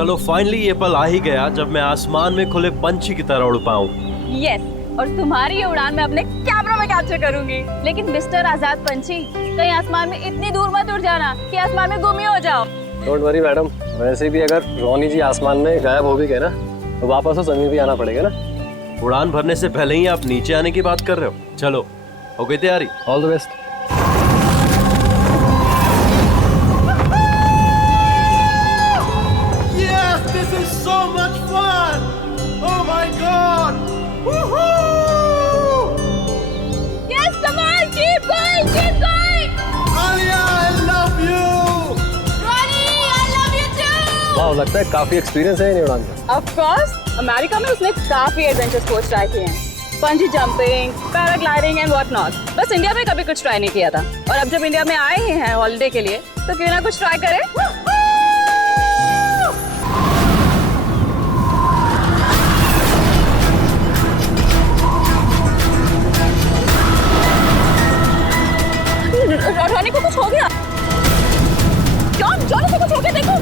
चलो फाइनली ये पल आ ही गया जब मैं आसमान में खुले पंछी की तरह उड़ पाऊं। यस, और तुम्हारी ये उड़ान मैं अपने कैमरा में कैप्चर करूंगी। लेकिन मिस्टर आजाद पंछी, कहीं आसमान में इतनी दूर मत उड़ जाना कि आसमान में गुम ही हो जाओ। डोंट वरी मैडम, वैसे भी अगर रोनी जी आसमान में गायब हो भी गए ना तो वापस तो जमीन भी आना पड़ेगा ना। उड़ान भरने से पहले ही आप नीचे आने की बात कर रहे हो। चलो, हो गई तैयारी? All the best. Yes, this is so much fun! Oh my God! Woohoo! Yes, come on, keep going, keep going. Alia, I love you! Ronnie, I love you too. वाह, लगता है काफी एक्सपीरियंस है इन उड़ान का। Of course, अमेरिका में उसने काफी एडवेंचर स्पोर्ट्स ट्राई किए हैं, पंजी jumping, paragliding and what not. बस इंडिया में कभी कुछ ट्राई नहीं किया था, और अब जब इंडिया में आए ही हैं हॉलिडे के लिए तो क्यों ना कुछ ट्राई करें। रॉनी को कुछ हो गया। जॉन को कुछ हो गया, देखो।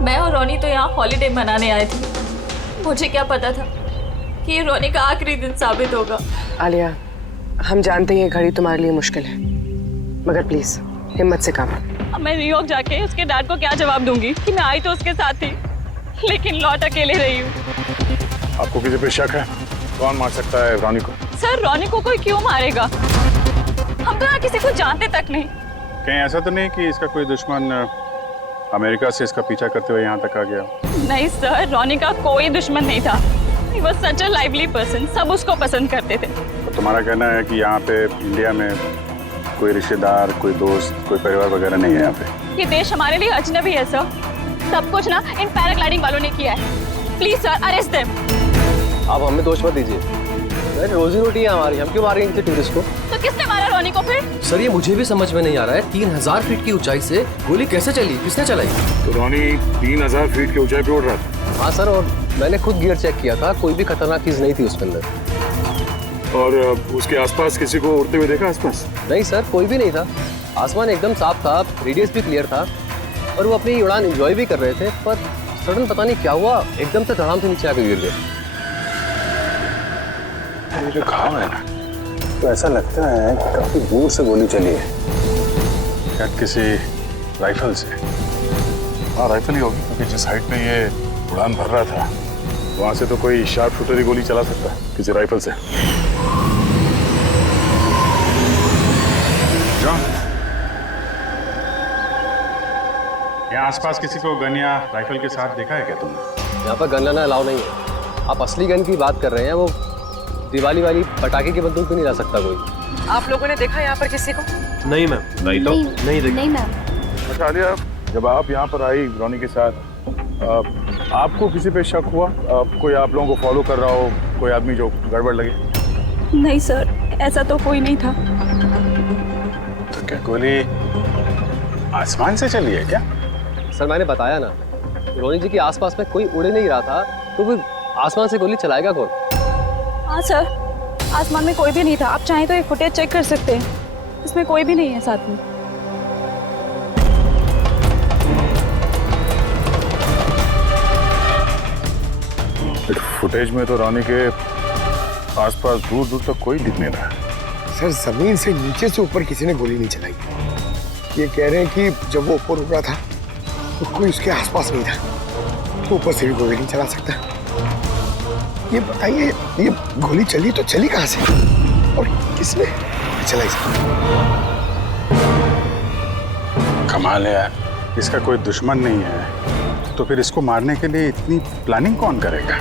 मैं और रोनी तो यहाँ हॉलिडे मनाने आए थे। मुझे क्या पता था कि ये रोनी का आखिरी दिन साबित होगा। आलिया, हम जानते हैं ये घड़ी तुम्हारे लिए मुश्किल है, मगर प्लीज हिम्मत से काम लो। अब मैं न्यूयॉर्क जाके उसके डैड को क्या जवाब दूंगी कि मैं आई तो उसके साथ थी, लेकिन लौट अकेले रही हूँ। आपको किसी पे शक है? कौन मार सकता है रोनी को? सर, रोनी को कोई क्यों मारेगा? हम तो यहाँ किसी को जानते तक नहीं। कहीं ऐसा तो नहीं कि इसका कोई दुश्मन अमेरिका से इसका पीछा करते हुए यहाँ तक आ गया? नहीं सर, रोनी का कोई दुश्मन नहीं था। He was such a lively person, सब उसको पसंद करते थे। तो तुम्हारा कहना है कि यहाँ पे इंडिया में कोई रिश्तेदार, कोई दोस्त, कोई परिवार वगैरह नहीं है यहाँ पे? ये देश हमारे लिए अजनबी है सर। सब कुछ ना इन पैराग्लाइडिंग वालों ने किया है। Please sir, arrest them. आप हमें दोष मत दीजिए, रोजी रोटी है हमारी, हम क्यों मारेंगे किसी टूरिस्ट को? तो किसने मारा रोनी को फिर? सर ये मुझे भी समझ में नहीं आ रहा है, 3000 फीट की ऊंचाई से गोली कैसे चली, किसने चलाई? तो रोनी 3000 फीट की ऊंचाई पे उड़ रहा था? हाँ सर, और मैंने खुद गियर चेक किया था, कोई भी खतरनाक चीज नहीं थी उसके अंदर। और उसके आसपास किसी को उड़ते हुए देखा आसपास? नहीं सर, कोई भी नहीं था। आसमान एकदम साफ था, रेडियस भी क्लियर था, और वो अपनी उड़ान एंजॉय भी कर रहे थे। पर सडन पता नहीं क्या हुआ, एकदम से धड़ाम से नीचे आके गिर गए। ये जो घाव है ना, तो ऐसा लगता है कि काफी दूर से गोली चली है, शायद किसी राइफल से। हाँ, राइफल ही होगी, क्योंकि जिस हाइट पे ये उड़ान भर रहा था वहां से तो कोई शार्प शूटर ही गोली चला सकता है, किसी राइफल से। जॉन, यहाँ आसपास किसी को गन या राइफल के साथ देखा है क्या तुमने? यहाँ पर गन लाना अलाउ नहीं है। आप असली गन की बात कर रहे हैं, वो दिवाली वाली पटाखे की बंदूक भी नहीं ला सकता कोई। आप लोगों ने देखा यहाँ पर किसी को? नहीं मैम, नहीं तो नहीं देखा। नहीं मैम। अच्छा आलिया, जब आप यहाँ पर आई रोनी के साथ, आपको किसी पे शक हुआ? कोई आप लोगों को फॉलो कर रहा हो, कोई आदमी जो गड़बड़ लगे? नहीं सर, ऐसा तो कोई नहीं था। तो क्या गोली आसमान से चली है क्या? सर मैंने बताया ना, रोनी जी के आसपास में कोई उड़ नहीं रहा था, तो फिर आसमान से गोली चलाएगा कौन? हाँ सर, आसमान में कोई भी नहीं था। आप चाहें तो ये फुटेज चेक कर सकते हैं, इसमें कोई भी नहीं है साथ में। फुटेज में तो रोनी के आसपास दूर दूर तक कोई दिख नहीं रहा। सर जमीन से नीचे से ऊपर किसी ने गोली नहीं चलाई। ये कह रहे हैं कि जब वो ऊपर उड़ रहा था तो कोई उसके आसपास नहीं था, तो ऊपर से भी गोली नहीं चला सकता। ये बताइए, ये गोली चली तो चली कहाँ से और किसने चलाई? कमाल है यार, इसका कोई दुश्मन नहीं है तो फिर इसको मारने के लिए इतनी प्लानिंग कौन करेगा?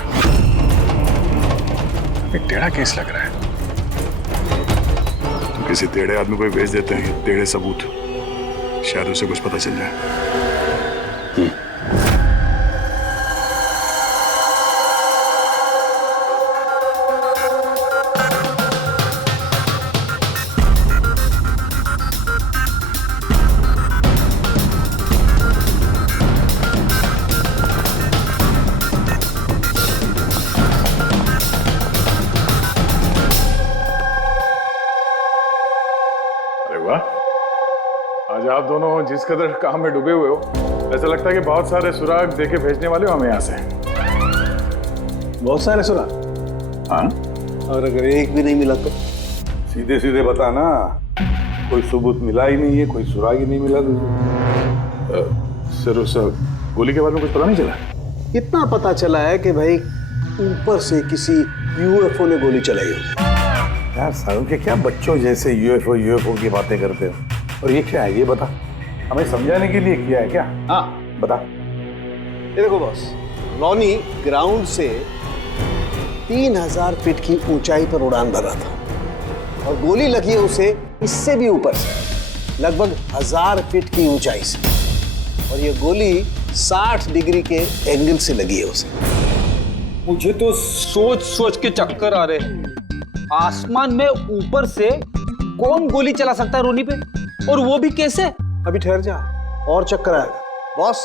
एक टेढ़ा केस लग रहा है। तो किसी टेढ़े आदमी को भेज देते हैं टेढ़े सबूत, शायद उसे कुछ पता चल जाए। आज आप दोनों जिस कदर काम में डूबे हुए हो, ऐसा लगता है कि बहुत सारे सुराग देके भेजने वाले हो हमें यहाँ से। बहुत सारे सुना। हाँ, और अगर एक भी नहीं मिला तो? सीधे सीधे बता ना, कोई सबूत मिला ही नहीं है, कोई सुराग ही नहीं मिला तुझे। सर उस गोली के बारे में कुछ पता नहीं चला? इतना पता चला है कि भाई ऊपर से किसी यूएफओ ने गोली चलाई हो। यार सालों के क्या बच्चों जैसे यूएफओ यूएफओ की बातें करते हो। और ये क्या है, ये बता, हमें समझाने के लिए किया है क्या? हाँ बता। ये देखो बॉस, रॉनी ग्राउंड से 3000 फीट की ऊंचाई पर उड़ान भर रहा था और गोली लगी है उसे इससे भी ऊपर से, लगभग 1000 फीट की ऊंचाई से। और ये गोली 60 डिग्री के एंगल से लगी है उसे। मुझे तो सोच सोच के चक्कर आ रहे हैं। आसमान में ऊपर से कौन गोली चला सकता है रोनी पे, और वो भी कैसे? अभी ठहर जा, और चक्कर आएगा। बॉस,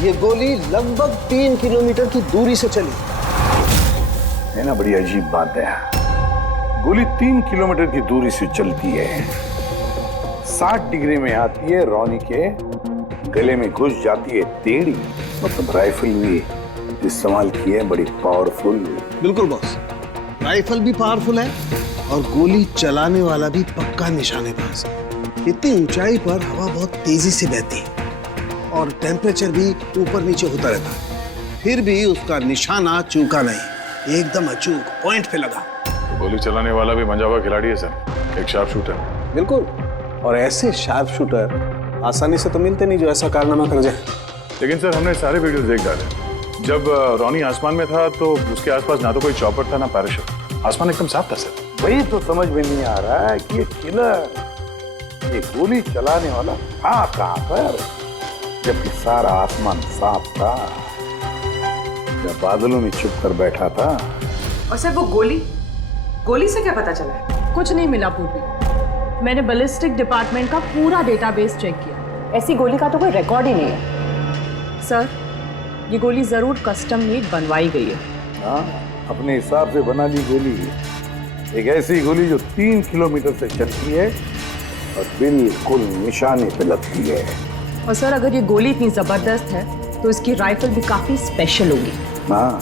ये गोली लगभग 3 किलोमीटर की दूरी से चली है ना, बड़ी अजीब बात है। गोली 3 किलोमीटर की दूरी से चलती है, 60 डिग्री में आती है, रॉनी के गले में घुस जाती है टेढ़ी। मतलब राइफल भी इस्तेमाल की है, बड़ी पावरफुल। बिल्कुल बॉस, राइफल भी पावरफुल है और गोली चलाने वाला भी पक्का निशानेबाज। इतनी ऊंचाई पर हवा बहुत तेजी से बहती है और टेम्परेचर भी ऊपर नीचे होता रहता है, फिर भी उसका निशाना चूका नहीं, एकदम अचूक पॉइंट पे लगा। तो गोली चलाने वाला भी मंजा हुआ खिलाड़ी है सर, एक शार्प शूटर। बिल्कुल, और ऐसे शार्प शूटर आसानी से तो मिलते नहीं जो ऐसा कारनामा कर जाए। लेकिन सर हमने सारे वीडियोस देख डाले। जब रॉनी आसमान में था तो उसके आसपास ना तो कोई चॉपर था ना पैराशूट, आसमान एकदम साफ था सर। वही तो समझ में नहीं आ रहा है कि ये किलर, ये गोली चलाने वाला था कहां पर, जबकि सारा आसमान साफ था, जब बादलों में छुप कर बैठा था। और सर वो गोली से क्या पता चला है? कुछ नहीं मिला पूर्वी। मैंने बैलिस्टिक डिपार्टमेंट का पूरा डेटाबेस चेक किया, ऐसी गोली का तो कोई रिकॉर्ड ही नहीं है। सर ये गोली जरूर कस्टम मेड बनवाई गई है। हाँ, अपने हिसाब से बना ली गोली, एक ऐसी गोली जो 3 किलोमीटर से चलती है और बिल्कुल निशाने पे लगती है। और सर अगर ये गोली इतनी जबरदस्त है तो इसकी राइफल भी काफी स्पेशल होगी। हाँ,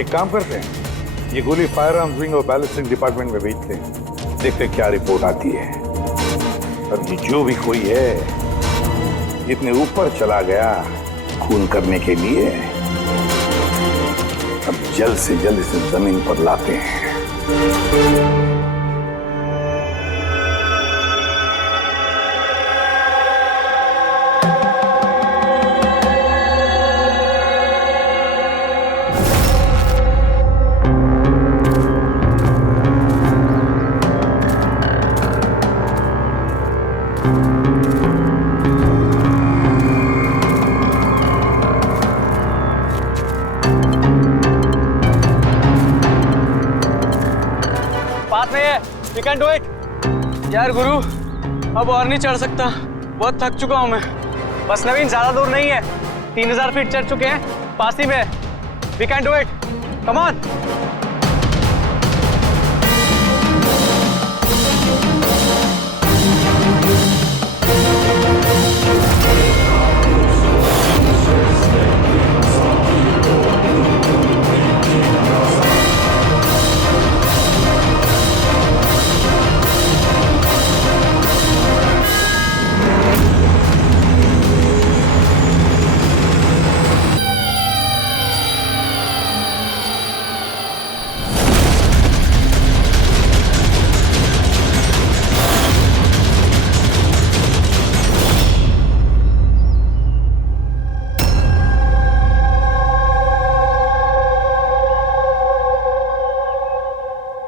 एक काम करते हैं, ये गोली फायर आर्म्स विंग और बैलिस्टिक डिपार्टमेंट में भेजते हैं, देखते हैं क्या रिपोर्ट आती है। और ये जो भी कोई है, इतने ऊपर चला गया खून करने के लिए, अब जल्द से जल्द इसे जमीन पर लाते हैं। You can do it. यार गुरु, अब और नहीं चढ़ सकता, बहुत थक चुका हूँ मैं। बस नवीन, ज्यादा दूर नहीं है, 3000 फीट चढ़ चुके हैं, पास ही में। We can do it. Come on.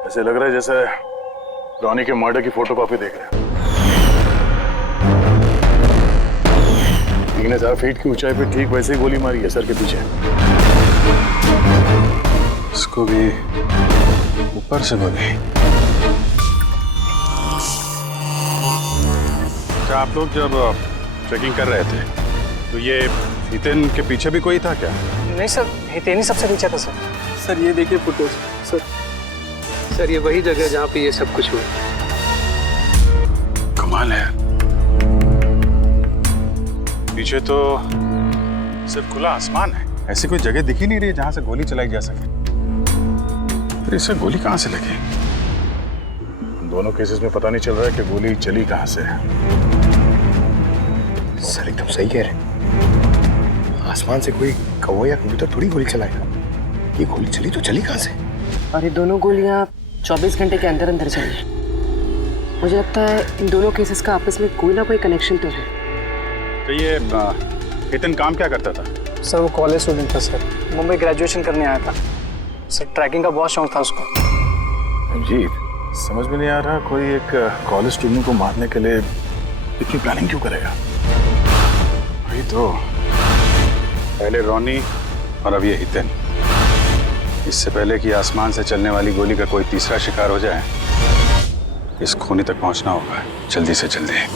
ऐसे लग रहा है जैसे रॉनी के मर्डर की फोटोकॉपी देख रहे हैं। 3000 फीट की ऊंचाई पे ठीक वैसे ही गोली मारी है सर के पीछे। इसको भी ऊपर से गोली। क्या आप लोग जब ट्रैकिंग कर रहे थे तो ये हितेन के पीछे भी कोई था क्या? नहीं सर, हितेन ही सबसे पीछे था सर। सर ये देखिए फुटेज। सर ये वही जगह जहाँ पे ये सब कुछ हुआ। कमाल है। पीछे तो सिर्फ खुला आसमान है, ऐसी कोई जगह दिख ही नहीं रही जहां से गोली चलाई जा सके। फिर इसे गोली कहां से लगी? दोनों केसेस में पता नहीं चल रहा है कि गोली चली कहां से है। सर एकदम सही कह रहे, आसमान से कोई कौवा या कबूतर थोड़ी गोली चलाएगा। ये गोली चली तो चली कहां से? और ये दोनों गोलियां 24 घंटे के अंदर अंदर चली हैं। मुझे लगता है इन दोनों केसेस का आपस में कोई ना कोई कनेक्शन तो है। तो ये हितन काम क्या करता था? सर वो कॉलेज स्टूडेंट था सर, मुंबई ग्रेजुएशन करने आया था सर। ट्रैकिंग का बहुत शौक था उसको। रंजीत, समझ में नहीं आ रहा, कोई एक कॉलेज स्टूडेंट को मारने के लिए इतनी प्लानिंग क्यों करेगा? वही तो, पहले रॉनी और अब ये हितन। इससे पहले कि आसमान से चलने वाली गोली का कोई तीसरा शिकार हो जाए, इस खूनी तक पहुंचना होगा जल्दी से जल्दी।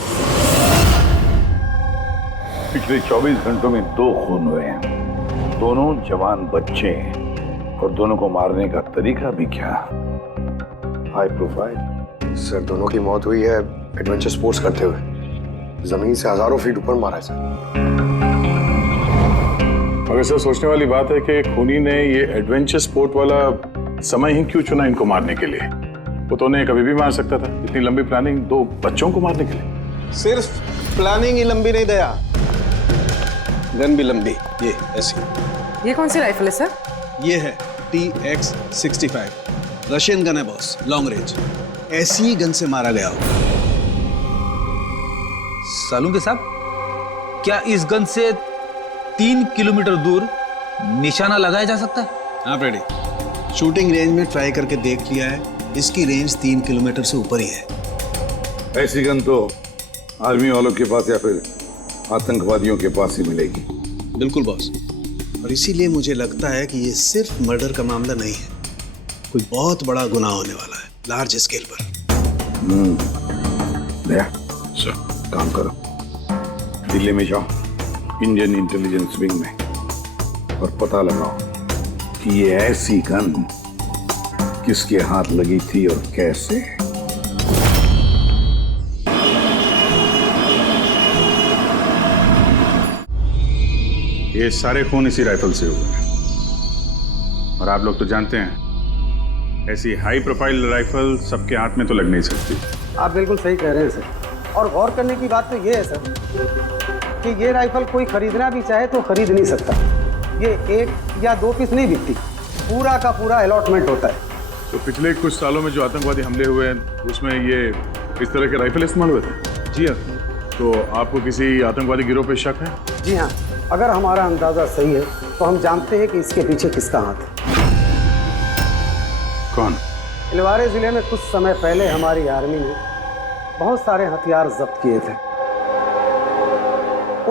पिछले 24 घंटों में 2 खून हुए हैं, दोनों जवान बच्चे हैं, और दोनों को मारने का तरीका भी क्या हाई प्रोफाइल। सर दोनों की मौत हुई है एडवेंचर स्पोर्ट्स करते हुए, जमीन से हजारों फीट ऊपर मारा है सर। मगर सर सोचने वाली बात है कि खूनी ने ये एडवेंचर स्पोर्ट वाला समय ही क्यों चुना इनको मारने के लिए? वो तो उन्हें कभी भी मार सकता था। इतनी लंबी प्लानिंग 2 बच्चों को मारने के लिए। सिर्फ प्लानिंग ही लंबी नहीं दया, गन भी लंबी। ये ऐसी। ये कौन सी राइफल है सर? ये है TX-65, रशियन गन है बॉस, लॉन्ग रेंज। ऐसी ही गन से मारा गया होगा। सालुंके साहब, क्या इस गन से 3 किलोमीटर दूर निशाना लगाया जा सकता है? हाँ फ्रेडी, शूटिंग रेंज में ट्राई करके देख लिया है, इसकी रेंज 3 किलोमीटर से ऊपर ही है। ऐसी गन तो आर्मी वालों के पास या फिर आतंकवादियों के पास ही मिलेगी। बिल्कुल बॉस, और इसीलिए मुझे लगता है कि ये सिर्फ मर्डर का मामला नहीं है, कोई बहुत बड़ा गुनाह होने वाला है, लार्ज स्केल पर। दया सर, काम करो, दिल्ली में जाओ इंडियन इंटेलिजेंस विंग में, और पता लगाओ कि ये ऐसी गन किसके हाथ लगी थी और कैसे। ये सारे खून इसी राइफल से हुए हैं, और आप लोग तो जानते हैं ऐसी हाई प्रोफाइल राइफल सबके हाथ में तो लग नहीं सकती। आप बिल्कुल सही कह रहे हैं सर, और गौर करने की बात तो ये है सर कि ये राइफल कोई खरीदना भी चाहे तो खरीद नहीं सकता। ये 1 या 2 पीस नहीं बिकती, पूरा का पूरा अलॉटमेंट होता है। तो पिछले कुछ सालों में जो आतंकवादी हमले हुए हैं उसमें ये इस तरह के राइफल इस्तेमाल हुए थे? जी हाँ। तो आपको किसी आतंकवादी गिरोह पे शक है? जी हाँ, अगर हमारा अंदाजा सही है तो हम जानते हैं कि इसके पीछे किसका हाथ है। कौन? इलवारे जिले में कुछ समय पहले हमारी आर्मी ने बहुत सारे हथियार जब्त किए थे।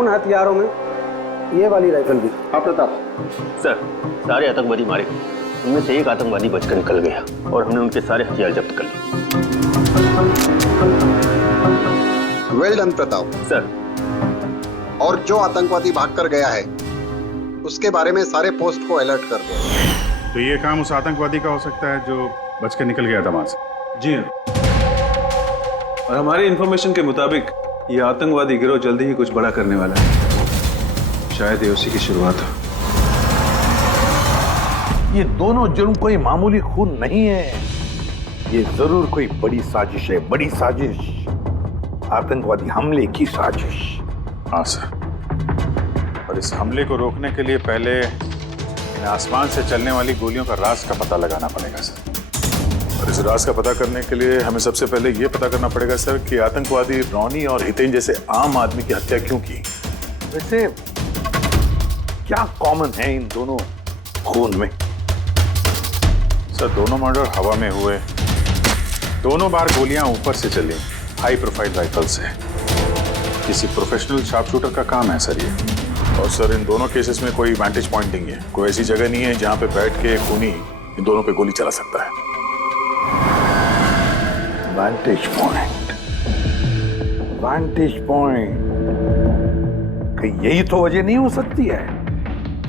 उन हथियारों में ये वाली राइफल भी। हाँ प्रताप सर, सारे आतंकवादी मारे गए, उनमें से एक आतंकवादी बचकर निकल गया और हमने उनके सारे हथियार जब्त कर लिए। Well done Pratap sir. और जो आतंकवादी भागकर गया है उसके बारे में सारे पोस्ट को अलर्ट कर दो। तो ये काम उस आतंकवादी का हो सकता है जो बचकर निकल गया था वहां से? जी हाँ, और हमारी इंफॉर्मेशन के मुताबिक ये आतंकवादी गिरोह जल्दी ही कुछ बड़ा करने वाला है। शायद ये उसी की शुरुआत हो। ये दोनों जुर्म कोई मामूली खून नहीं है, ये जरूर कोई बड़ी साजिश है, बड़ी साजिश, आतंकवादी हमले की साजिश। हाँ सर, और इस हमले को रोकने के लिए पहले इन आसमान से चलने वाली गोलियों का राज का पता लगाना पड़ेगा सर। और इस राज का पता करने के लिए हमें सबसे पहले ये पता करना पड़ेगा सर कि आतंकवादी रॉनी और हितेन जैसे आम आदमी की हत्या क्यों की। वैसे क्या कॉमन है इन दोनों खून में? सर, दोनों मर्डर हवा में हुए, दोनों बार गोलियां ऊपर से चली, हाई प्रोफाइल राइफल से। किसी प्रोफेशनल शार्प शूटर का काम है सर ये। और सर, इन दोनों केसेस में कोई वैंटेज पॉइंट नहीं है, कोई ऐसी जगह नहीं है जहां पे बैठ के खूनी इन दोनों पे गोली चला सकता है। वैंटेज पॉइंट, वैंटेज पॉइंट, कहीं यही तो वजह नहीं हो सकती है?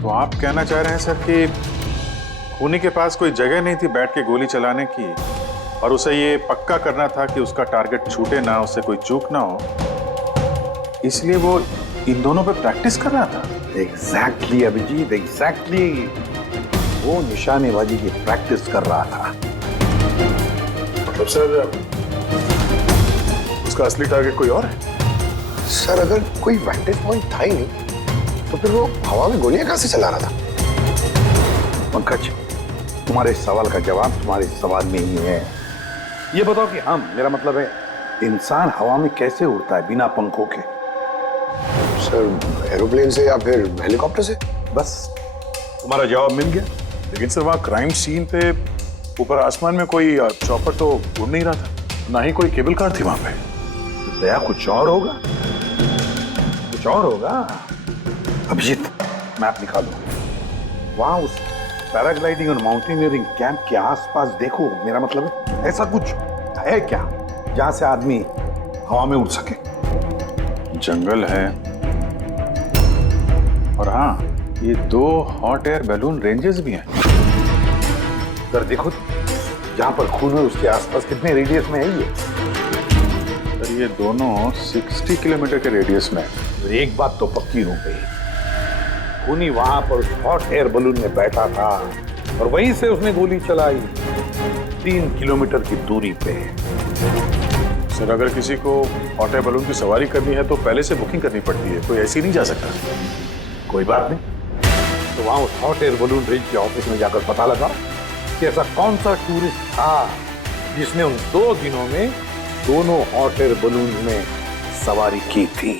तो आप कहना चाह रहे हैं सर कि खूनी के पास कोई जगह नहीं थी बैठ के गोली चलाने की, और उसे ये पक्का करना था कि उसका टारगेट छूटे ना, उससे कोई चूक ना हो, इसलिए वो इन दोनों पे प्रैक्टिस कर रहा था। Exactly Abhijeet, exactly. वो निशानेबाजी की प्रैक्टिस कर रहा था। मतलब सर उसका असली टारगेट कोई और है? सर अगर कोई वैंटेज पॉइंट था ही नहीं तो फिर वो हवा में गोलियां कहां से चला रहा था? पंकज, तुम्हारे सवाल का जवाब तुम्हारे सवाल में ही है। ये बताओ कि मेरा मतलब है, इंसान हवा में कैसे उड़ता है बिना पंखों के? सर एरोप्लेन से या फिर हेलीकॉप्टर से? बस तुम्हारा जवाब मिल गया। लेकिन सर वहाँ क्राइम सीन पे ऊपर आसमान में कोई चॉपर तो उड़ नहीं रहा था, ना ही कोई केबल कार थी वहां पे। दया कुछ और होगा, कुछ और होगा। अभिजीत, मैप निकालो। वहां उस पैराग्लाइडिंग और माउंटेनियरिंग कैंप के आसपास देखो। मेरा मतलब है ऐसा कुछ है क्या जहां से आदमी हवा में उड़ सके? जंगल है, और हाँ, ये 2 हॉट एयर बैलून रेंजेस भी हैं। सर देखो, जहां पर खून है उसके आसपास कितने रेडियस में है ये? सर ये दोनों 60 किलोमीटर के रेडियस में है। तो एक बात तो पक्की हो गई, खूनी वहां पर हॉट एयर बलून में बैठा था और वहीं से उसने गोली चलाई 3 किलोमीटर की दूरी पे। सर अगर किसी को हॉट एयर बलून की सवारी करनी है तो पहले से बुकिंग करनी पड़ती है, कोई ऐसे ही नहीं जा सकता। कोई बात नहीं, तो वहां उस हॉट एयर बलून रेंज के ऑफिस में जाकर पता लगा कि ऐसा कौन सा टूरिस्ट था जिसने उन 2 दिनों में दोनों हॉट एयर बलून में सवारी की थी।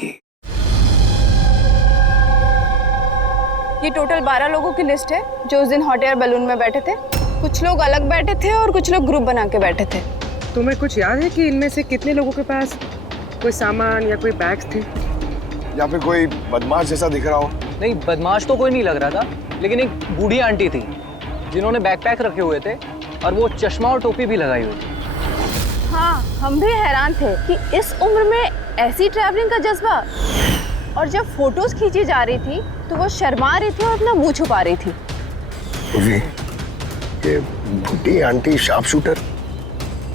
ये टोटल 12 लोगों की लिस्ट है जो उस दिन हॉट एयर बलून में बैठे थे। कुछ लोग अलग बैठे थे और कुछ लोग ग्रुप बना के बैठे थे। तुम्हें कुछ याद है कि इनमें से कितने लोगों के पास कोई सामान या कोई बैग्स थे? या फिर कोई बदमाश जैसा दिख रहा हो? नहीं, बदमाश तो कोई नहीं लग रहा था, लेकिन एक बूढ़ी आंटी थी जिन्होंने बैकपैक रखे हुए थे और वो चश्मा और टोपी भी लगाई हुई थी। हाँ, हम भी हैरान थे कि इस उम्र में ऐसी ट्रैवलिंग का जज्बा। और जब फोटोज खींची जा रही थी तो वो शर्मा रही थी और अपना मुंह छुपा रही थी। ये बुढ़ी आंटी शार्प शूटर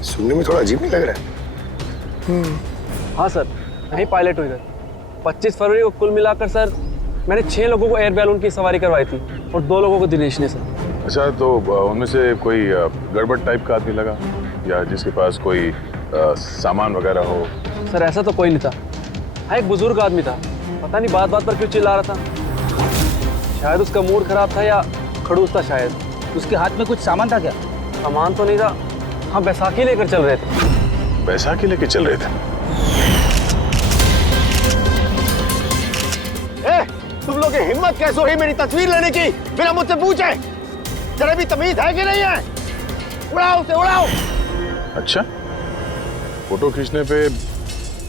सुनने में थोड़ा अजीब नहीं लग रहा है? हाँ सर, मैं ही पायलट हुई। 25 फरवरी को कुल मिलाकर सर मैंने 6 लोगों को एयर बैलून की सवारी करवाई थी और 2 लोगों को दिनेश ने सर। अच्छा, तो उनमें से कोई गड़बड़ टाइप का आदमी लगा या जिसके पास कोई सामान वगैरह हो? सर ऐसा तो कोई नहीं था। हाँ, एक बुजुर्ग आदमी था, पता नहीं बात बात पर क्यों चिल्ला रहा था। शायद उसका मूड खराब था या खड़ूस था शायद। उसके हाथ में कुछ सामान था क्या? सामान तो नहीं था। हाँ, बैसाखी लेकर चल रहे थे। बैसाखी लेके चल रहे थे? तुम लोग की हिम्मत कैसे हुई मेरी तस्वीर लेने की बिना मुझसे पूछे? जरा भी तमीज है कि नहीं है? उड़ाओ उसे, उड़ाओ। अच्छा, फोटो खींचने पे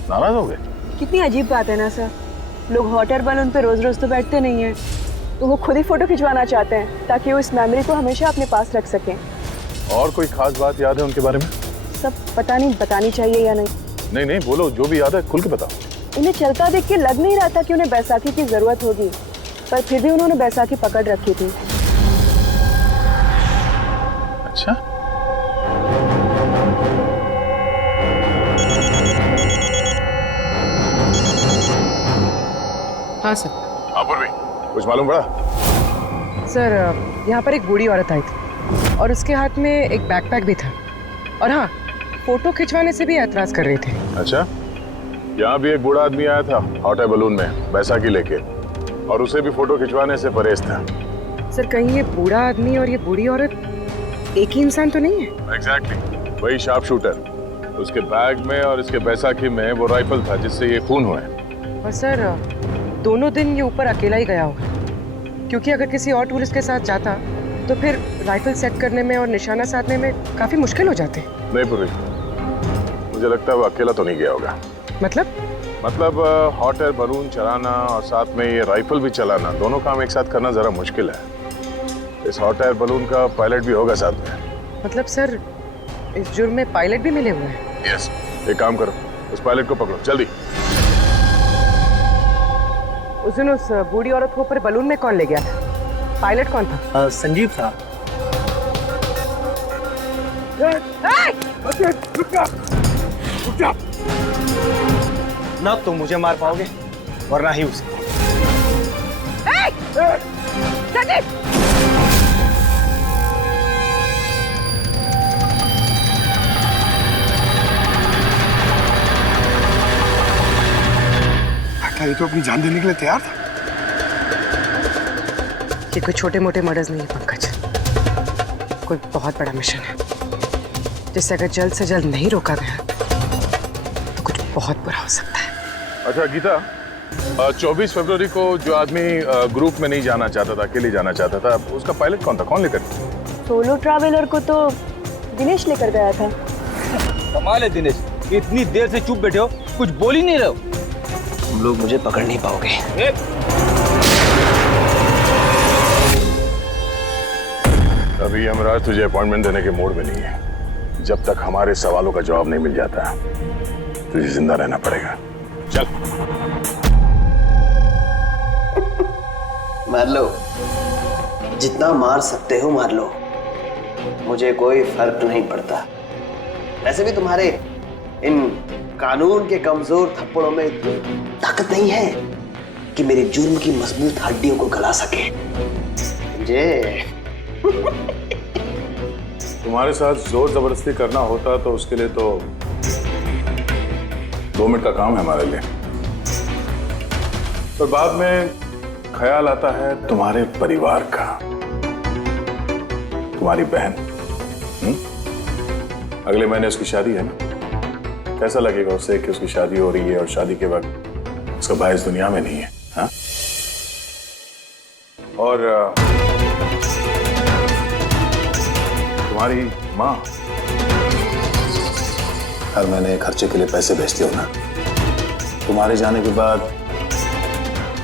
नाराज हो गए? कितनी अजीब बात है ना सर। लोग हॉट एयर बलून पे रोज रोज तो बैठते नहीं हैं, तो वो खुद ही फोटो खिंचवाना चाहते हैं ताकि वो इस मेमोरी को हमेशा अपने पास रख सकें। और कोई खास बात याद है उनके बारे में? सब पता नहीं बतानी चाहिए या नहीं। नहीं नहीं, बोलो, जो भी याद है खुल के बताओ। उन्हें चलता देख के लग नहीं रहा था कि उन्हें बैसाखी की जरूरत होगी, पर फिर भी उन्होंने बैसाखी पकड़ रखी थी। अच्छा, हाँ सर। हाँ पूर्वी, कुछ मालूम पड़ा? सर यहाँ पर एक बूढ़ी औरत आई थी और उसके हाथ में एक बैकपैक भी था। और हाँ, फोटो खिंचवाने से भी ऐतराज कर रहे थे। अच्छा, यहाँ भी एक बूढ़ा आदमी आया था हॉट एयर बलून में बैसाखी लेके, और उसे भी फोटो खिंचवाने से परहेज था। सर कहीं ये बूढ़ा आदमी और ये बूढ़ी औरत एक ही इंसान तो नहीं है? एग्जैक्टली, वही शार्प शूटर। उसके बैग में और इसके बैसाखी में वो राइफल था जिससे ये खून हुए। और सर दोनों दिन ये ऊपर अकेला ही गया होगा, क्योंकि अगर किसी और टूरिस्ट के साथ जाता तो फिर राइफल सेट करने में और निशाना साधने में काफी मुश्किल हो जाते। नहीं पूर्वी, मुझे लगता है वो अकेला तो नहीं गया होगा। मतलब हॉट एयर बलून चलाना और साथ में ये राइफल भी चलाना, दोनों काम एक साथ करना जरा मुश्किल है। इस हॉट एयर बलून का पायलट भी होगा साथ में। मतलब सर इस जुर्म में पायलट भी मिले हुए हैं? यस, एक काम करो, उस पायलट को पकड़ो जल्दी। उस दिन उस बूढ़ी औरत को ऊपर बलून में कौन ले गया था? पायलट कौन था? संजीव था। ना तुम मुझे मार पाओगे वरना ही उसे। ये तो अपनी जान देने के लिए तैयार था। ये कोई छोटे मोटे मर्डर्स नहीं है पंकज, कोई बहुत बड़ा मिशन है जिसे अगर जल्द से जल्द नहीं रोका गया तो कुछ बहुत बुरा हो सकता है। अच्छा गीता, 24 फरवरी को जो आदमी ग्रुप में नहीं जाना चाहता था, अकेले जाना चाहता था, उसका पायलट कौन था? कौन लेकर? सोलो ट्रैवलर को तो दिनेश लेकर गया था। कमाल है दिनेश, इतनी देर से चुप बैठे हो, कुछ बोल ही नहीं रहे हो। तुम लोग मुझे पकड़ नहीं पाओगे। अभी यमराज तुझे अपॉइंटमेंट देने के मूड में नहीं है। जब तक हमारे सवालों का जवाब नहीं मिल जाता तुझे जिंदा रहना पड़ेगा। चल। मार लो, जितना मार सकते हो मार लो, मुझे कोई फर्क नहीं पड़ता। वैसे भी तुम्हारे इन कानून के कमजोर थप्पड़ों में इतनी ताकत नहीं है कि मेरे जुर्म की मजबूत हड्डियों को गला सके। मुझे तुम्हारे साथ जोर जबरदस्ती करना होता तो उसके लिए तो 2 मिनट का काम है हमारे लिए, पर बाद में ख्याल आता है तुम्हारे परिवार का, तुम्हारी बहन। अगले महीने उसकी शादी है ना, कैसा लगेगा उसे कि उसकी शादी हो रही है और शादी के वक्त उसका भाई इस दुनिया में नहीं है? हाँ? और तुम्हारी माँ हर महीने खर्चे के लिए पैसे भेजती हो ना, तुम्हारे जाने के बाद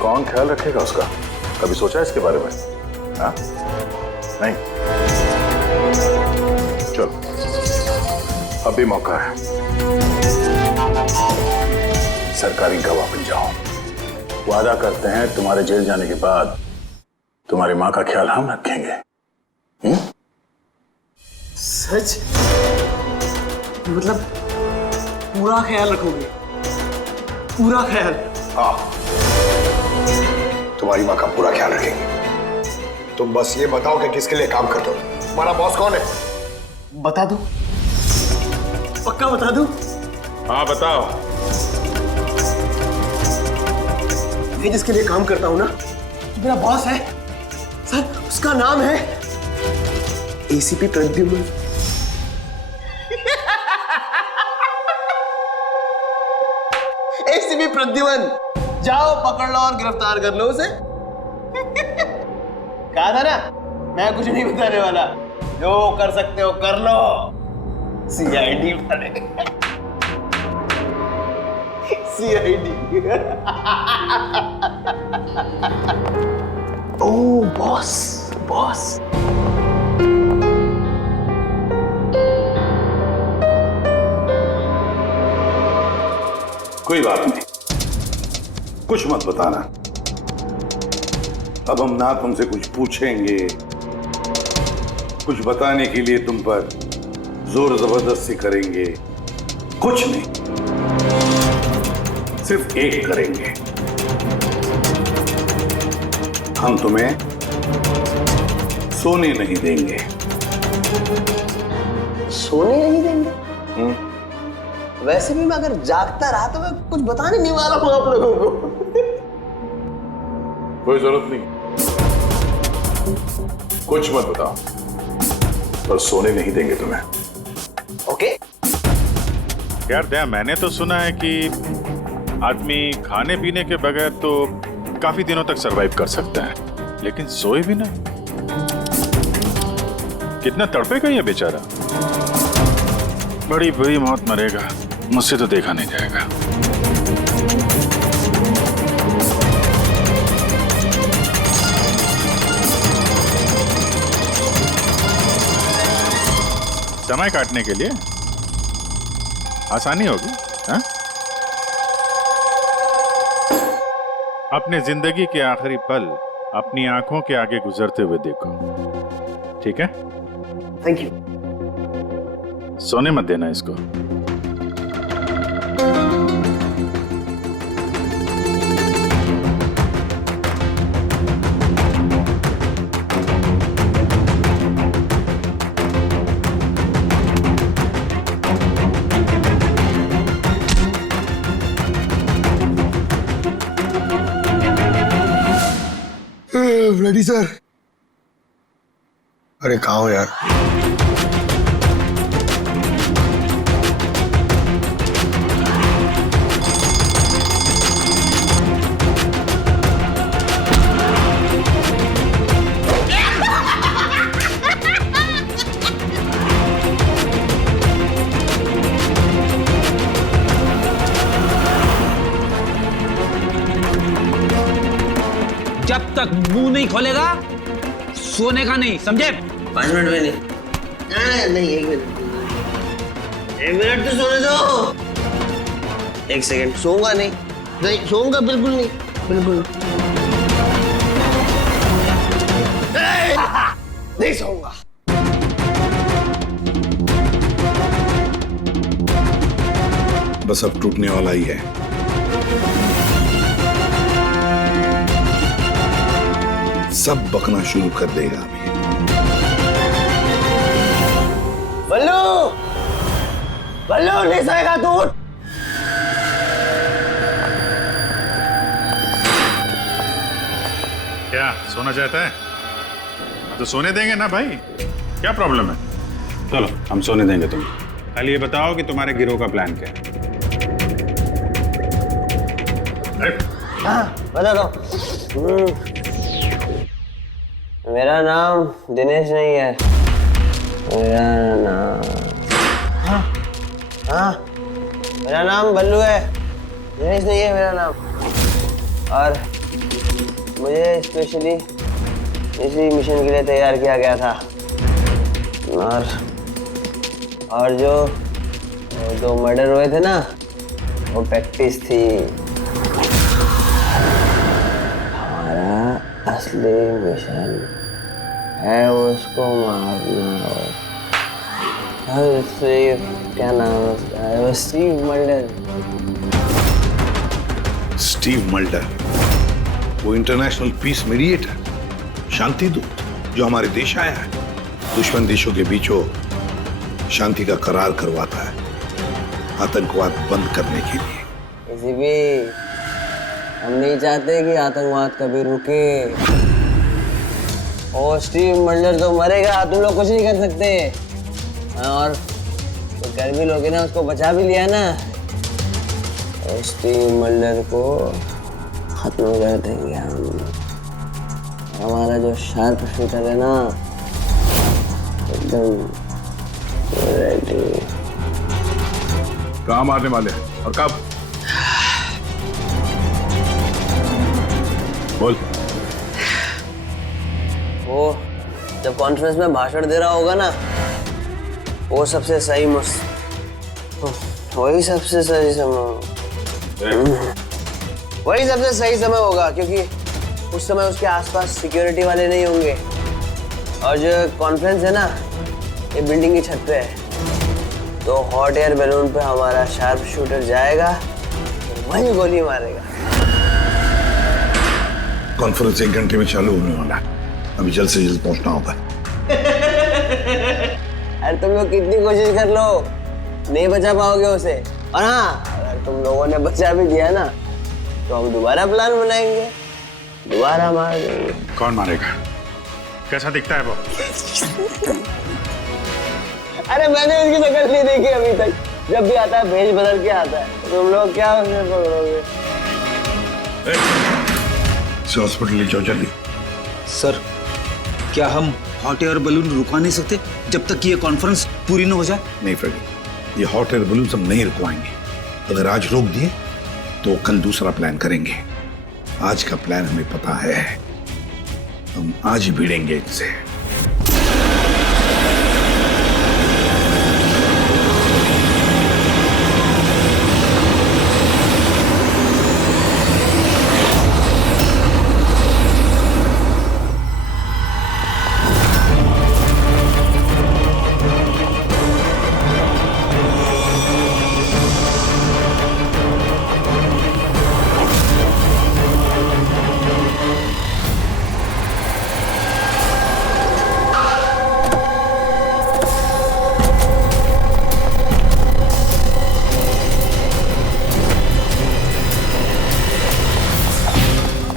कौन ख्याल रखेगा उसका? कभी सोचा है इसके बारे में? हाँ? नहीं? चलो, अभी मौका है, सरकारी गवाह बन जाओ। वादा करते हैं तुम्हारे जेल जाने के बाद तुम्हारी माँ का ख्याल हम रखेंगे। सच? मतलब पूरा ख्याल रखोगे? पूरा ख्याल? हाँ, तुम्हारी माँ का पूरा ख्याल रखेंगे। तुम बस ये बताओ कि किसके लिए काम करते हो? तुम्हारा बॉस कौन है? बता दो, पक्का बता दो? हाँ बताओ। मैं जिसके लिए काम करता हूं ना, मेरा बॉस है सर, उसका नाम है एसीपी प्रद्युम्न। एसीपी प्रद्युम्न, जाओ पकड़ लो और गिरफ्तार कर लो उसे। कहा था ना, मैं कुछ नहीं बताने वाला, जो कर सकते हो कर लो। सीआईडी वाले, सीआईडी। ओ बॉस, बॉस। कोई बात नहीं, कुछ मत बताना। अब हम ना तुमसे कुछ पूछेंगे, कुछ बताने के लिए तुम पर जोर जबरदस्ती करेंगे, कुछ नहीं, सिर्फ एक करेंगे, हम तुम्हें सोने नहीं देंगे। सोने नहीं देंगे? वैसे भी मैं अगर जागता रहा तो मैं कुछ बताने नहीं वाला हूं आप लोगों को। कोई जरूरत नहीं, कुछ मत बताओ, पर सोने नहीं देंगे तुम्हें। ओके? यार दया, मैंने तो सुना है कि आदमी खाने पीने के बगैर तो काफी दिनों तक सरवाइव कर सकता है, लेकिन सोए भी ना। कितना तड़पेगा ये बेचारा, बड़ी बुरी मौत मरेगा, मुझसे तो देखा नहीं जाएगा। समय काटने के लिए आसानी होगी। हाँ? अपने जिंदगी के आखिरी पल अपनी आंखों के आगे गुजरते हुए देखो, ठीक है? Thank you. सोने मत देना इसको। Ready sir. अरे कहाँ हो यार? जब तक मुंह नहीं खोलेगा सोने का नहीं, समझे? 5 मिनट में नहीं, नहीं 1 मिनट, 1 मिनट तो सोने दो। 1 सेकंड, सोऊंगा नहीं, नहीं सोऊंगा बिल्कुल नहीं, बिल्कुल नहीं सोऊंगा। बस अब टूटने वाला ही है। सब बकना शुरू कर देगा अभी। बल्लू, बल्लू नहीं सोएगा तू? क्या सोना चाहता है? तो सोने देंगे ना भाई, क्या प्रॉब्लम है? चलो हम सोने देंगे तुम्हें। खाली ये बताओ कि तुम्हारे गिरोह का प्लान क्या है? हाँ बता दो। मेरा नाम दिनेश नहीं है, मेरा नाम हाँ मेरा नाम बल्लू है, दिनेश नहीं है मेरा नाम। और मुझे स्पेशली इसी मिशन के लिए तैयार किया गया था। और जो 2 मर्डर हुए थे ना, वो प्रैक्टिस थी। हमारा असली मिशन है उसको मारना। और स्टीव, क्या नाम है उसका? वो स्टीव मल्डर। स्टीव मल्डर, वो इंटरनेशनल पीस मीडिएटर, शांति दूत जो हमारे देश आया है, दुश्मन देशों के बीचों शांति का करार करवाता है, आतंकवाद बंद करने के लिए। इसी भी हम नहीं चाहते कि आतंकवाद कभी रुके। और स्टीव मल्डर तो मरेगा, तुम लोग कुछ नहीं कर सकते। और तो कर भी लोगे ना, उसको बचा भी लिया ना, और स्टीव मल्डर को खत्म कर देंगे हम। हमारा जो शार्प शूटर है ना, एकदम रेडी। कहाँ मारने वाले हैं और कब? बोल। वो जब कॉन्फ्रेंस में भाषण दे रहा होगा ना, वो सबसे सही वही सबसे सही समय, वही सबसे सही समय होगा, क्योंकि उस समय उसके आसपास सिक्योरिटी वाले नहीं होंगे। और जो कॉन्फ्रेंस है ना, ये बिल्डिंग की छत पे है, तो हॉट एयर बैलून पे हमारा शार्प शूटर जाएगा, तो वही गोली मारेगा। कॉन्फ्रेंस 1 घंटे में चालू होने वाला है, अभी जल्द से जल्द पहुंचना होगा। अरे तुम लोग कितनी कोशिश कर लो, नहीं बचा पाओगे उसे। और हाँ, अगर तुम लोगों ने बचा भी दिया ना, तो हम दोबारा प्लान बनाएंगे, दोबारा मार देंगे। कौन मारेगा? कैसा दिखता है वो? अरे मैंने उसकी शक्ल नहीं देखी अभी तक, जब भी आता है भेज बदल के आता है। तुम लोग क्या उसमें पकड़ोगे? हॉस्पिटल ले जाओ जल्दी। सर, क्या हम हॉट एयर बलून रुकवा नहीं सकते जब तक कि ये कॉन्फ्रेंस पूरी न हो जाए? नहीं फ्रेडी, ये हॉट एयर बलून हम नहीं रुकवाएंगे। अगर आज रोक दिए तो कल दूसरा प्लान करेंगे। आज का प्लान हमें पता है, हम आज ही भिड़ेंगे इनसे।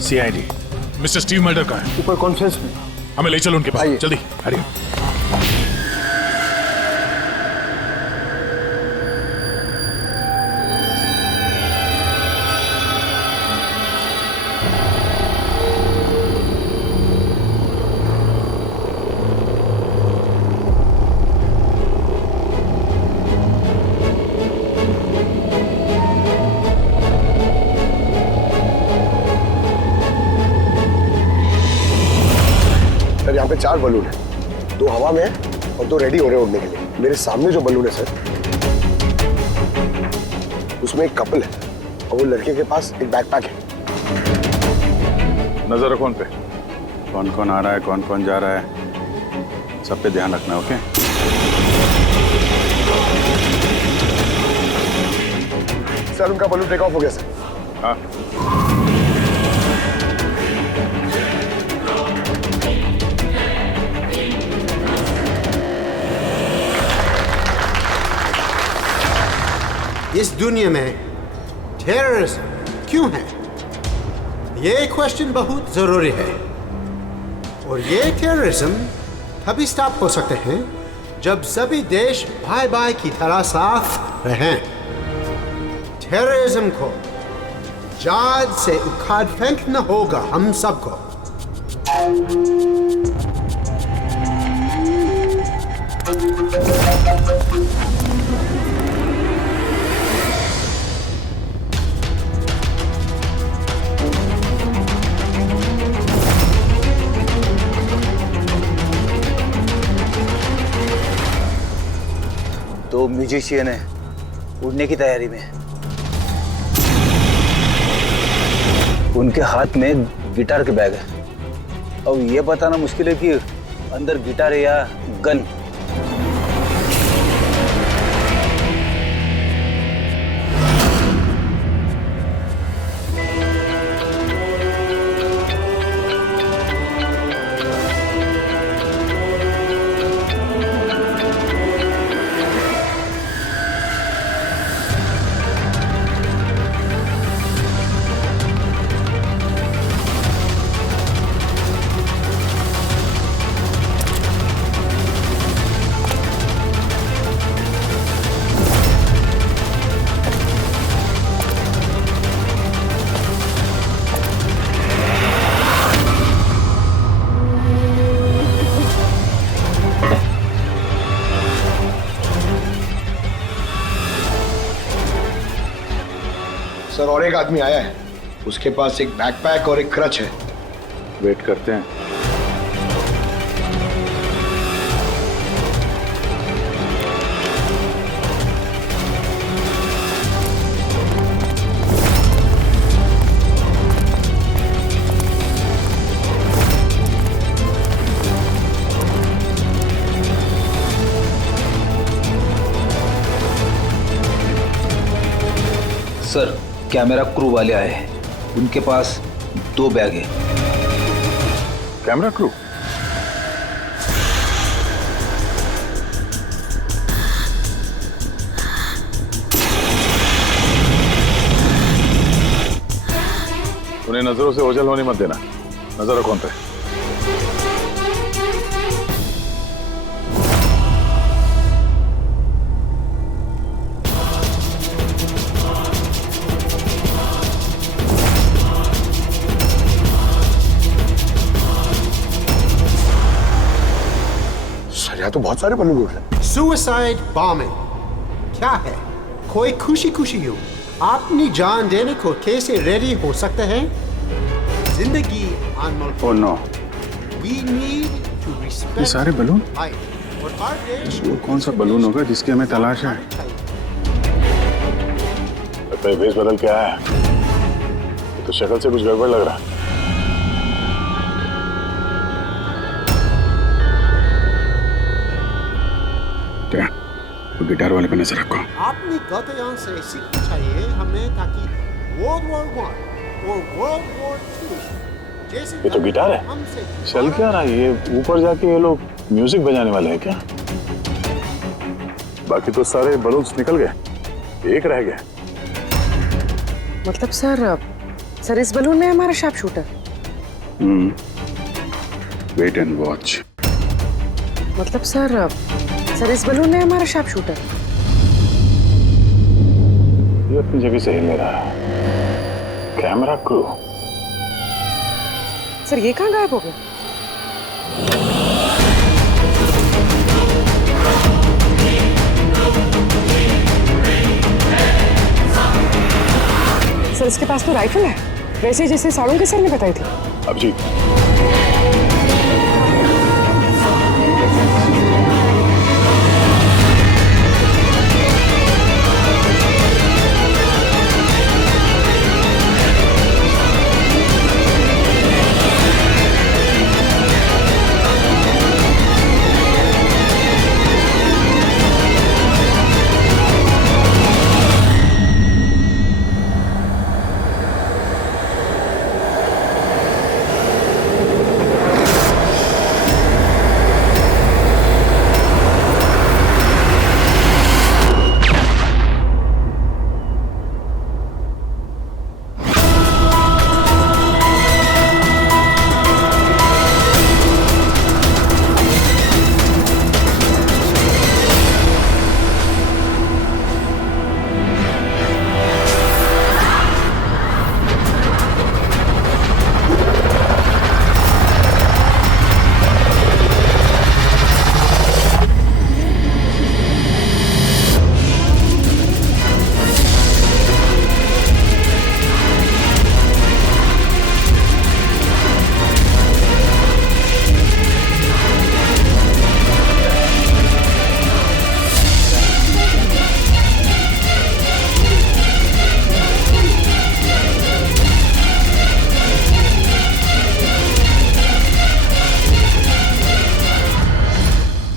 सीआईडी मिस्टर स्टीव मर्डर कहाँ है? ऊपर कॉन्फ्रेंस में। हमें ले चलो उनके पास, जल्दी हरिए। सर यहाँ पे 4 बलून है, 2 हवा में है और 2 रेडी हो रहे हैं उड़ने के लिए। मेरे सामने जो बलून है सर, उसमें एक कपल है और वो लड़के के पास एक बैकपैक है। नजर रखो उन पे, कौन कौन आ रहा है, कौन कौन जा रहा है, सब पे ध्यान रखना। ओके? सर उनका बलून टेक ऑफ हो गया सर। हाँ, इस दुनिया में टेररिज्म क्यों है, ये क्वेश्चन बहुत जरूरी है। और ये टेररिज्म तभी स्टॉप हो सकते हैं जब सभी देश भाई भाई की तरह साथ रहें। टेररिज्म को जड़ से उखाड़ फेंकना होगा हम सबको। दो म्यूजिशियन है, उड़ने की तैयारी में। उनके हाथ में गिटार के बैग है। अब ये बताना मुश्किल है कि अंदर गिटार है या गन। सर और एक आदमी आया है, उसके पास एक बैकपैक और एक क्रच है। वेट करते हैं। सर कैमरा क्रू वाले आए, उनके पास 2 बैग है। Camera crew? उन्हें नजरों से ओझल होने मत देना, नजर रखो उन पे। यहाँ तो बहुत सारे बलून उड़ रहे हैं। सुसाइड बॉम्बिंग क्या है? कोई खुशी खुशी हो अपनी जान देने को कैसे रेडी हो सकते हैं? जिंदगी अनमोल। Oh no, We need to respect ये सारे बलून? life। और हर देश वो कौन सा बलून होगा जिसकी हमें तलाश है? लगता है भेष बदल के आया है। ये तो शक्ल से कुछ गड़बड़ लग रहा है। वो गिटार वाले पे नजर रखो। अपनी गलतियों से सीखना चाहिए हमें, ताकि World War I और World War II जैसे ये तो गिटार है। हमसे चल क्या रहा है ये? ऊपर जाके ये लोग म्यूजिक बजाने वाले हैं क्या? बाकी तो सारे बलून्स निकल गए, एक रह गया। मतलब सर इस बलून में हमारा sharp shooter? Wait and watch. मतलब सर इस बलून ने हमारा शार्प शूटर ये अपनी जगह से हिल रहा है। Camera crew. सर ये कहाँ गायब हो गया? सर इसके पास तो राइफल है, वैसे जैसे साड़ों के सर ने बताई थी। Abhijeet,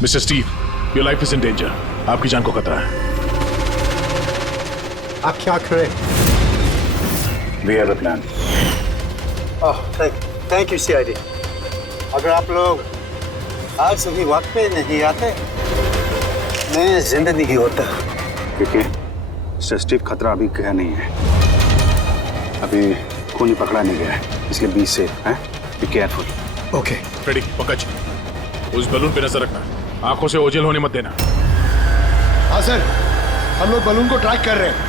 mister Steve, your life is in danger. आपकी जान को खतरा है। आप क्या करें? We have a plan. Thank you CID. अगर आप लोग आज सभी वक्त पे नहीं आते, मैं जिंदा नहीं होता। क्योंकि मिस्टर स्टीव, खतरा अभी गया नहीं है। अभी खूनी पकड़ा नहीं गया है, इसलिए बी सेफ है। Be careful. Okay. Ready Pankaj, उस बलून पे नजर रखना, आंखों से ओझल होने मत देना। हाँ सर, हम लोग बलून को ट्रैक कर रहे हैं।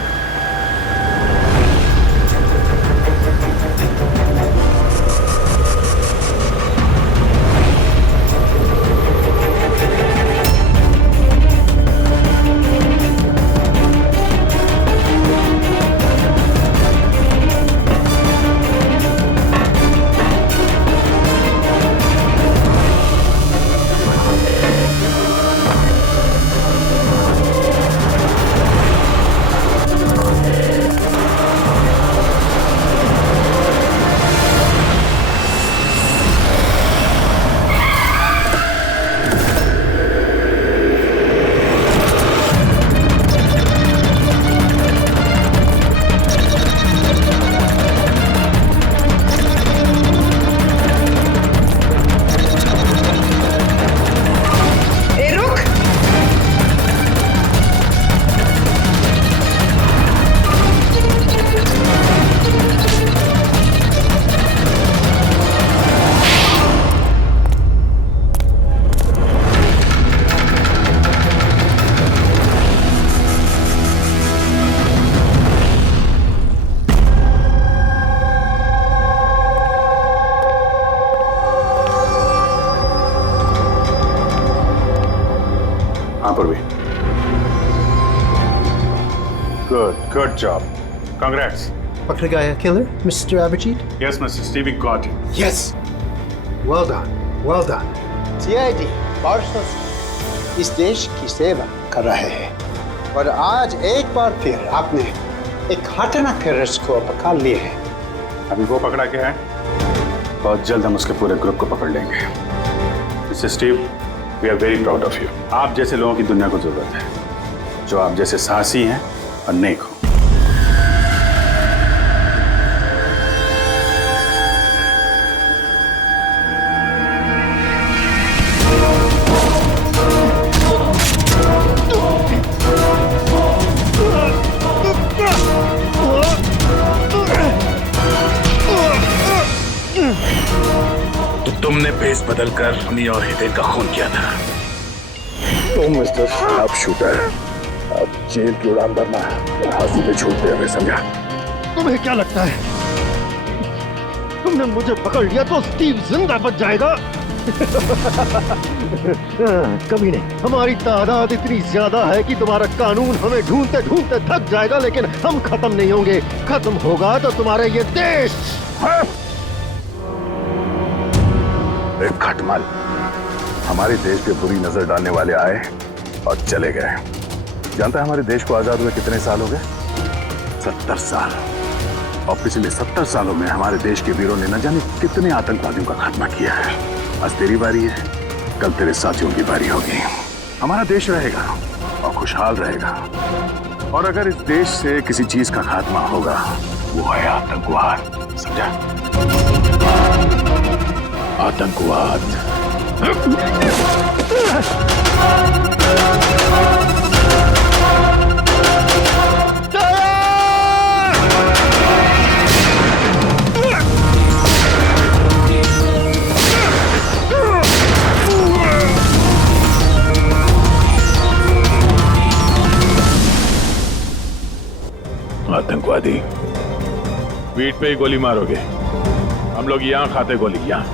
Good job. Congrats. पकड़ गया killer, Mr. Abhijit? Yes, Mr. Stevie got him. Yes. Well done. Well done. CID बरसों से इस देश की सेवा कर रहे हैं और आज एक बार फिर आपने एक खतरनाक टेररिस्ट को पकड़ लिए हैं। अभी वो पकड़ा क्या है? बहुत जल्द हम उसके पूरे ग्रुप को पकड़ लेंगे। Mister Steve, we are very proud of you. आप जैसे लोगों की दुनिया को जरूरत है, जो आप जैसे साहसी हैं और नेक हो। Yeah. भेस बदलकर उन्हीं और हितेन का खून किया था। तो मिस्टर शार्प शूटर, अब जेल की उड़ान भरना हाथी पे छूट दे, हमें समझा? तुम्हें क्या लगता है तुमने मुझे पकड़ लिया तो स्टीव जिंदा बच जाएगा? कभी नहीं। हमारी तादाद इतनी ज्यादा है कि तुम्हारा कानून हमें ढूंढते ढूंढते थक जाएगा, लेकिन हम खत्म नहीं होंगे। खत्म होगा तो तुम्हारे ये देश। एक खटमल हमारे देश पे बुरी नजर डालने वाले आए और चले गए। जानता है हमारे देश को आजाद हुए कितने साल हो गए? 70 साल। और पिछले 70 सालों में हमारे देश के वीरों ने न जाने कितने आतंकवादियों का खात्मा किया है। आज तेरी बारी है, कल तेरे साथियों की बारी होगी। हमारा देश रहेगा और खुशहाल रहेगा। और अगर इस देश से किसी चीज का खात्मा होगा, वो है आतंकवाद। समझा? आतंकवाद। आतंकवादी, पीठ पे ही गोली मारोगे? हम लोग यहाँ खाते गोली, यहाँ।